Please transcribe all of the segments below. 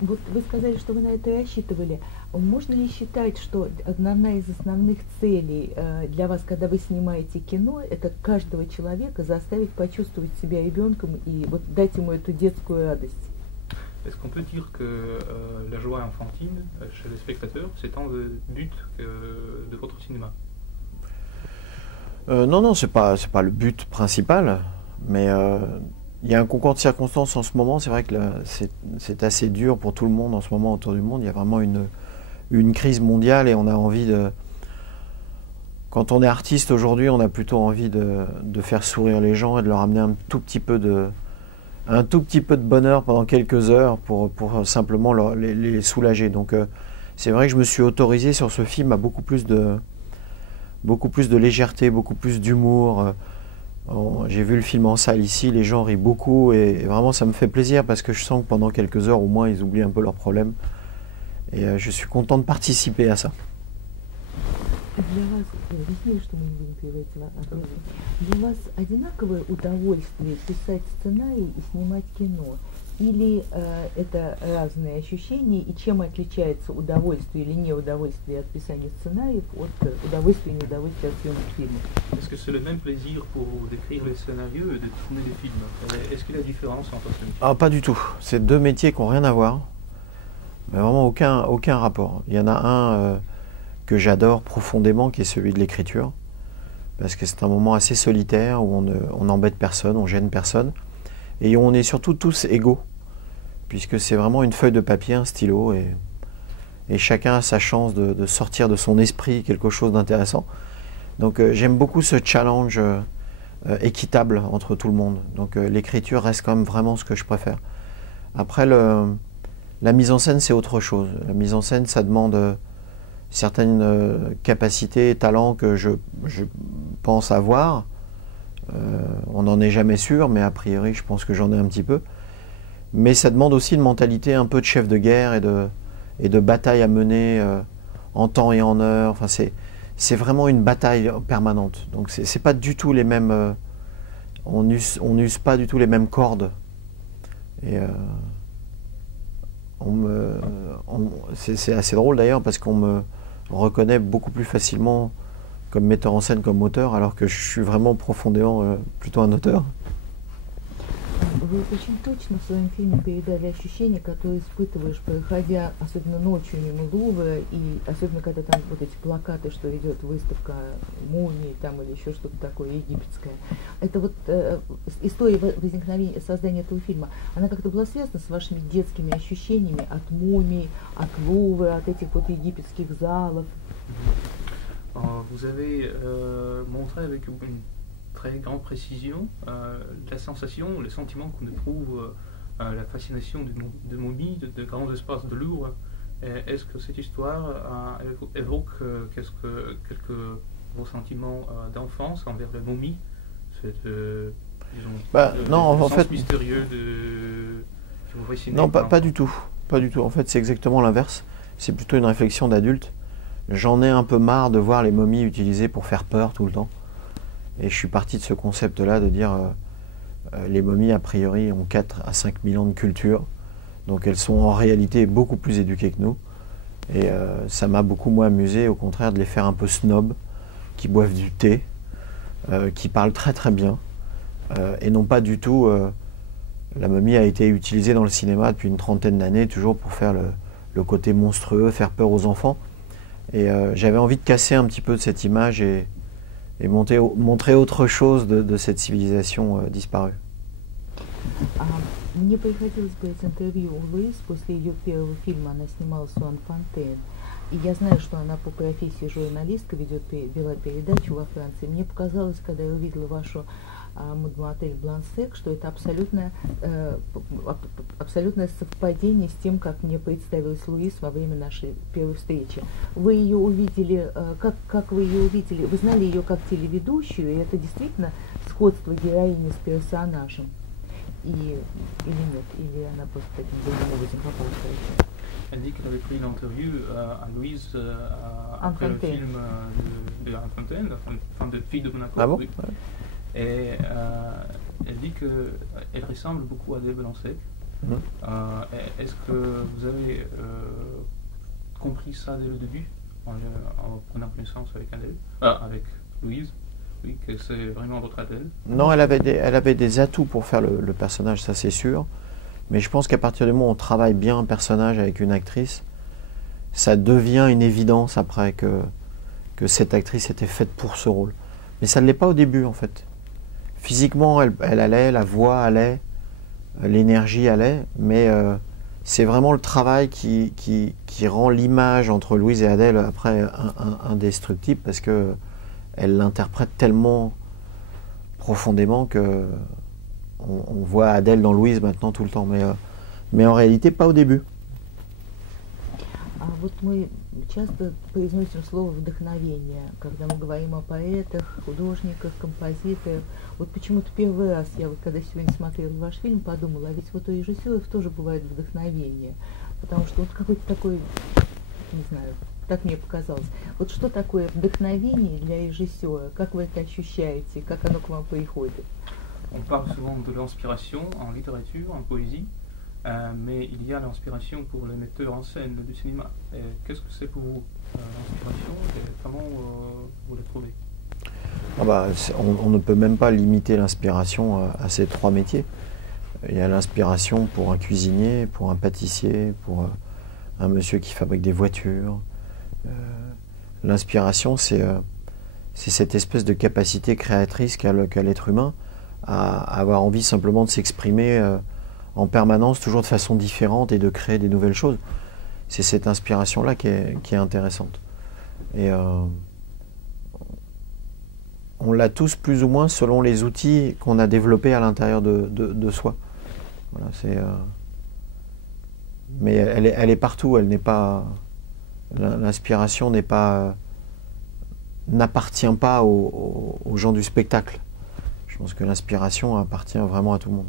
Вот вы сказали, что вы на это и рассчитывали. Можно ли считать, что одна из основных целей для вас, когда вы снимаете кино, это каждого человека заставить почувствовать себя ребенком и вот дать ему эту детскую радость? Est-ce qu'on peut dire que la joie enfantine chez les spectateurs, c'est un des buts de votre cinéma? Non, non, c'est pas le but principal, mais il y a un concours de circonstances en ce moment. C'est vrai que c'est assez dur pour tout le monde en ce moment autour du monde. Il y a vraiment une crise mondiale et on a envie de... Quand on est artiste aujourd'hui, on a plutôt envie de faire sourire les gens et de leur amener un tout petit peu de bonheur pendant quelques heures pour simplement les soulager. Donc c'est vrai que je me suis autorisé sur ce film à beaucoup plus de légèreté, beaucoup plus d'humour. J'ai vu le film en salle ici, les gens rient beaucoup et vraiment ça me fait plaisir parce que je sens que pendant quelques heures au moins ils oublient un peu leurs problèmes. Et je suis content de participer à ça. Для вас, объяснили, что мы не будем переводить ответы. Для вас одинаковое удовольствие писать сценарий и снимать кино? Или это разные ощущения, и чем отличается удовольствие или неудовольствие от писания сценариев от удовольствия и неудовольствия от съемок фильмов? Est-ce que c'est le même plaisir pour d'écrire les scénarios et de tourner les films? Est-ce qu'il y a la différence entre ces métiers? Ah, pas du tout. C'est deux métiers qui n'ont rien à voir. Mais vraiment aucun rapport. Il y en a un que j'adore profondément, qui est celui de l'écriture. Parce que c'est un moment assez solitaire où on n'embête personne, on gêne personne. Et on est surtout tous égaux, puisque c'est vraiment une feuille de papier, un stylo, et chacun a sa chance de sortir de son esprit quelque chose d'intéressant. Donc j'aime beaucoup ce challenge équitable entre tout le monde. Donc l'écriture reste quand même vraiment ce que je préfère. Après, la mise en scène, c'est autre chose. La mise en scène, ça demande certaines capacités et talents que je pense avoir. On n'en est jamais sûr, mais a priori, je pense que j'en ai un petit peu. Mais ça demande aussi une mentalité un peu de chef de guerre et de bataille à mener en temps et en heure. Enfin, c'est vraiment une bataille permanente. Donc, c'est pas du tout les mêmes. On n'use pas du tout les mêmes cordes. Et c'est assez drôle d'ailleurs parce qu'on me reconnaît beaucoup plus facilement comme metteur en scène, comme auteur, alors que je suis vraiment profondément plutôt un auteur. Вы очень точно в своем фильме передали ощущения, которые испытываешь, проходя, особенно ночью мимо Лувра, и особенно когда там вот эти плакаты, что идет выставка мумий там или еще что-то такое египетское. Это вот история возникновения, создания этого фильма, она как-то была связана с вашими детскими ощущениями от мумий, от Лувра, от этих вот египетских залов? Vous avez montré avec une très grande précision la sensation, le sentiment qu'on éprouve, la fascination de momies, de grands espaces de Louvre. Est-ce que cette histoire évoque quelques vos sentiments d'enfance envers les momies, non, en fait, mystérieux non, pas du tout. Pas du tout. En fait, c'est exactement l'inverse. C'est plutôt une réflexion d'adulte. J'en ai un peu marre de voir les momies utilisées pour faire peur tout le temps. Et je suis parti de ce concept-là, de dire les momies, a priori, ont 4 à 5 000 ans de culture. Donc elles sont en réalité beaucoup plus éduquées que nous. Et ça m'a beaucoup moins amusé, au contraire, de les faire un peu snob, qui boivent du thé, qui parlent très très bien. Et non pas du tout... la momie a été utilisée dans le cinéma depuis une trentaine d'années, toujours pour faire le côté monstrueux, faire peur aux enfants. Et j'avais envie de casser un petit peu de cette image et montrer autre chose de cette civilisation disparue. Мне приходилось брать интервью у Луиз после ее первого фильма, она снималась у Анфантен. И я знаю, что она по профессии журналистка вела передачу во Франции. Мне показалось, когда я увидела вашу «Мадемуазель Блансек», что это абсолютное совпадение с тем, как мне представилась Луиз во время нашей первой встречи. Вы ее увидели, как вы ее увидели? Вы знали ее как телеведущую, и это действительно сходство героини с персонажем? Или нет? Или она просто таким образом попала в хорошо? Elle dit qu'elle avait pris l'interview à Louise après le film de Anne enfin de Fille de Monaco. Ah bon? Oui. Et elle dit qu'elle ressemble beaucoup à Adèle Blanc-Sec. est-ce que vous avez compris ça dès le début, en prenant connaissance avec Adèle, avec Louise, oui, que c'est vraiment votre Adèle? Non, elle avait des atouts pour faire le personnage, ça c'est sûr. Mais je pense qu'à partir du moment où on travaille bien un personnage avec une actrice, ça devient une évidence après que cette actrice était faite pour ce rôle. Mais ça ne l'est pas au début en fait. Physiquement, elle allait, la voix allait, l'énergie allait, mais c'est vraiment le travail qui rend l'image entre Louise et Adèle après indestructible, parce que elle l'interprète tellement profondément que on voit Adèle dans Louise maintenant tout le temps, mais en réalité pas au début. А вот мы часто произносим слово «вдохновение», когда мы говорим о поэтах, художниках, композиторах. Вот почему-то первый раз я вот когда сегодня смотрела ваш фильм, подумала, а ведь вот у режиссеров тоже бывает вдохновение, потому что вот какой-то такой, не знаю, так мне показалось. Вот что такое вдохновение для режиссера? Как вы это ощущаете? Как оно к вам приходит? On parle souvent de l'inspiration en littérature, en poésie, mais il y a l'inspiration pour les metteurs en scène du cinéma. Qu'est-ce que c'est pour vous l'inspiration et comment vous la trouvez? On ne peut même pas limiter l'inspiration à ces trois métiers. Il y a l'inspiration pour un cuisinier, pour un pâtissier, pour un monsieur qui fabrique des voitures. L'inspiration, c'est cette espèce de capacité créatrice qu'a l'être humain à avoir envie simplement de s'exprimer en permanence, toujours de façon différente et de créer des nouvelles choses. C'est cette inspiration-là qui est intéressante. Et on l'a tous plus ou moins selon les outils qu'on a développés à l'intérieur de soi. Voilà, mais elle est partout, elle n'est pas... L'inspiration n'appartient pas aux gens du spectacle. Je pense que l'inspiration appartient vraiment à tout le monde.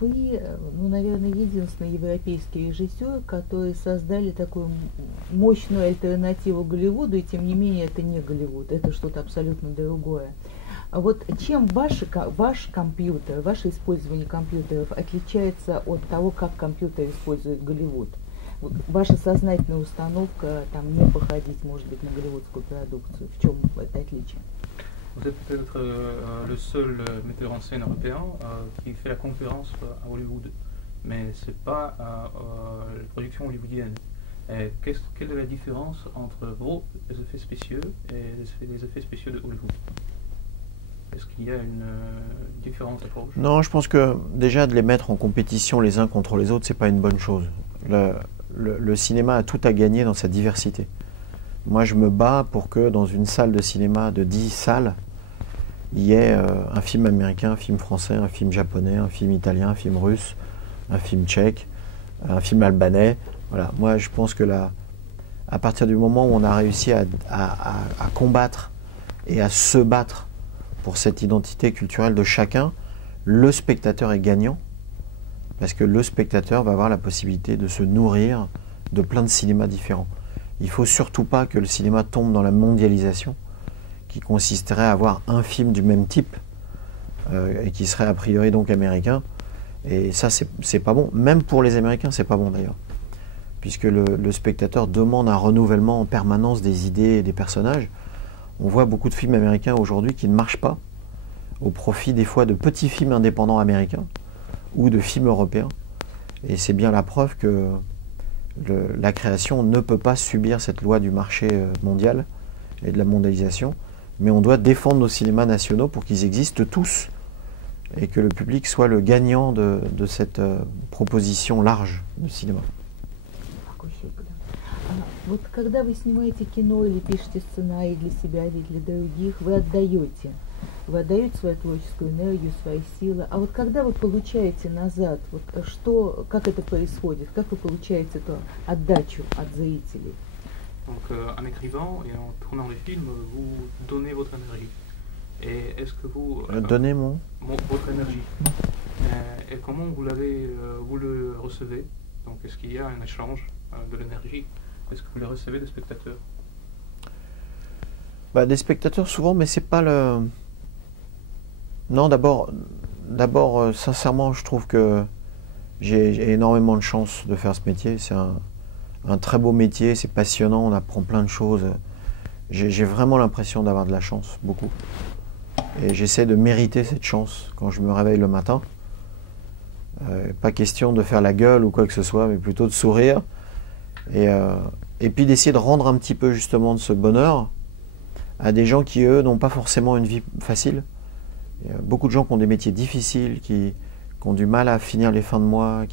Вы, наверное, единственный европейский режиссер, который создали такую мощную альтернативу Голливуду, и тем не менее это не Голливуд, это что-то абсолютно другое. А вот чем ваш компьютер, ваше использование компьютеров отличается от того, как компьютер использует Голливуд? Вот ваша сознательная установка там не походить, может быть, на голливудскую продукцию. В чем это отличие? Vous êtes peut-être le seul metteur en scène européen qui fait la concurrence à Hollywood, mais ce n'est pas la production hollywoodienne. Quelle est la différence entre vos effets spéciaux et les effets spéciaux de Hollywood? Est-ce qu'il y a une différente approche? Non, je pense que déjà de les mettre en compétition les uns contre les autres, c'est pas une bonne chose. Le cinéma a tout à gagner dans sa diversité. Moi, je me bats pour que dans une salle de cinéma de 10 salles, il y ait un film américain, un film français, un film japonais, un film italien, un film russe, un film tchèque, un film albanais. Voilà. Moi, je pense que à partir du moment où on a réussi à combattre et à se battre pour cette identité culturelle de chacun, le spectateur est gagnant, parce que le spectateur va avoir la possibilité de se nourrir de plein de cinémas différents. Il ne faut surtout pas que le cinéma tombe dans la mondialisation, qui consisterait à avoir un film du même type, et qui serait a priori donc américain. Et ça, c'est pas bon. Même pour les Américains, c'est pas bon d'ailleurs. Puisque le spectateur demande un renouvellement en permanence des idées et des personnages. On voit beaucoup de films américains aujourd'hui qui ne marchent pas, au profit des fois de petits films indépendants américains ou de films européens. Et c'est bien la preuve que la création ne peut pas subir cette loi du marché mondial et de la mondialisation, mais on doit défendre nos cinémas nationaux pour qu'ils existent tous et que le public soit le gagnant de cette proposition large du cinéma. Вот когда вы снимаете кино или пишете сценарий для себя или для других, вы отдаете свою творческую энергию, свои силы. А вот когда вы получаете назад, вот как это происходит, как вы получаете эту отдачу от зрителей? Donc, en écrivant et en tournant les films, vous donnez votre énergie. Et est-ce que vous donnez votre énergie? Et comment vous le recevez? Donc, est-ce qu'il y a un échange de l'énergie? Est-ce que vous le recevez des spectateurs? Des spectateurs souvent, mais c'est pas le. Non, d'abord, sincèrement, je trouve que J'ai énormément de chance de faire ce métier. C'est un très beau métier, c'est passionnant, on apprend plein de choses. J'ai vraiment l'impression d'avoir de la chance, beaucoup. Et j'essaie de mériter cette chance quand je me réveille le matin. Pas question de faire la gueule ou quoi que ce soit, mais plutôt de sourire. Et puis d'essayer de rendre un petit peu justement de ce bonheur à des gens qui, eux, n'ont pas forcément une vie facile. Il y a beaucoup de gens qui ont des métiers difficiles, qui ont du mal à finir les fins de mois,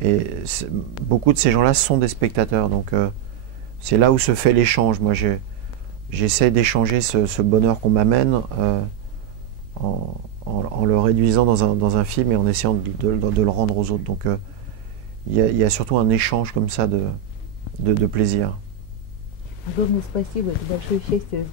et beaucoup de ces gens-là sont des spectateurs. Donc c'est là où se fait l'échange. Moi, j'essaie d'échanger ce bonheur qu'on m'amène en le réduisant dans un film et en essayant de le rendre aux autres. Donc il y a surtout un échange comme ça de plaisir. Огромное спасибо, это большое счастье разговаривать.